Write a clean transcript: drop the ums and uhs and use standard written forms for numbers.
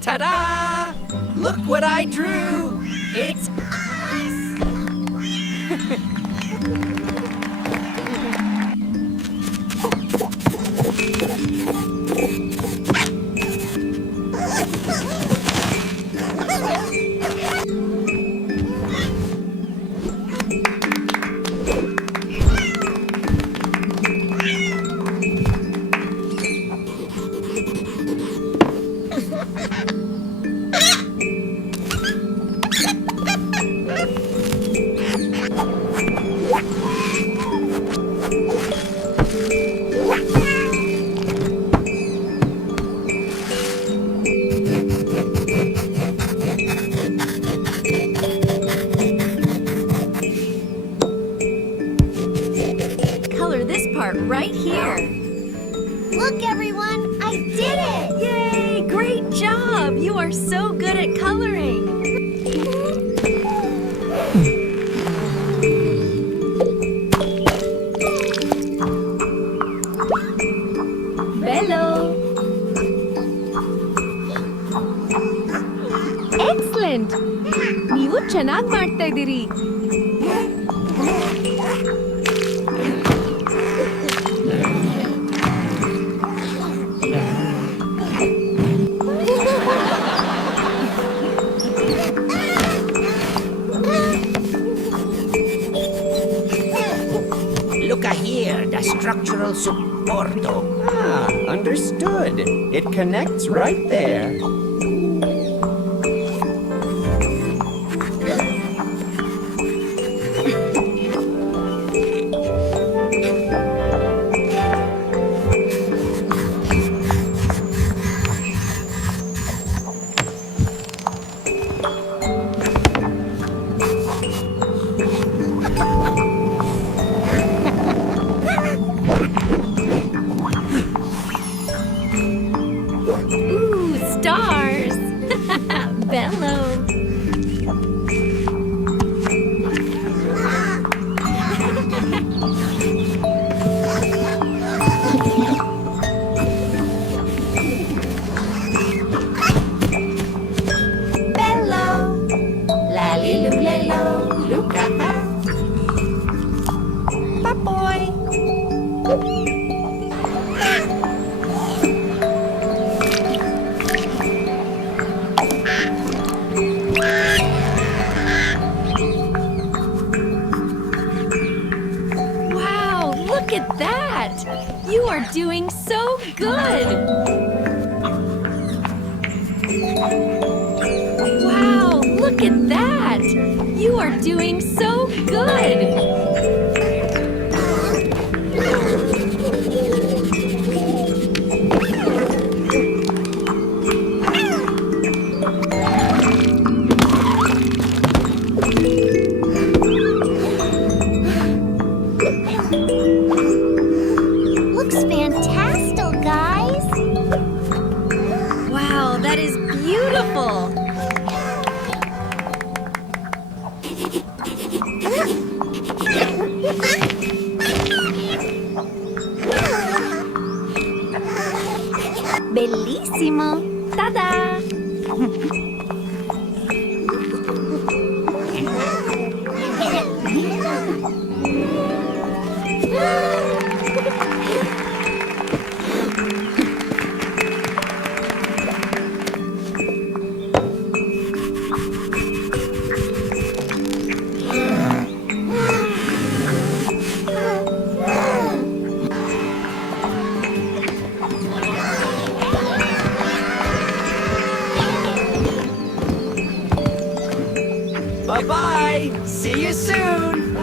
Ta-da! Look what I drew! It's us! Color this part right here. Look, everyone, I did it! Yay! Great job! You are so good at coloring. Bello! Excellent! ನೀವು ಚೆನ್ನಾಗಿ ಮಾಡ್ತಾ ಇದ್ದೀರಿ. Look here, the structural supporto. Ah, understood. It connects right there. Ooh, stars! Bello! Bello! Lalilulelo, Luca. Papoy. Wow, look at that! You are doing so good! Wow, look at that! You are doing so good! Looks fantastic, guys! Wow, that is beautiful! Bellissimo! Ta-da! Bye-bye. See you soon.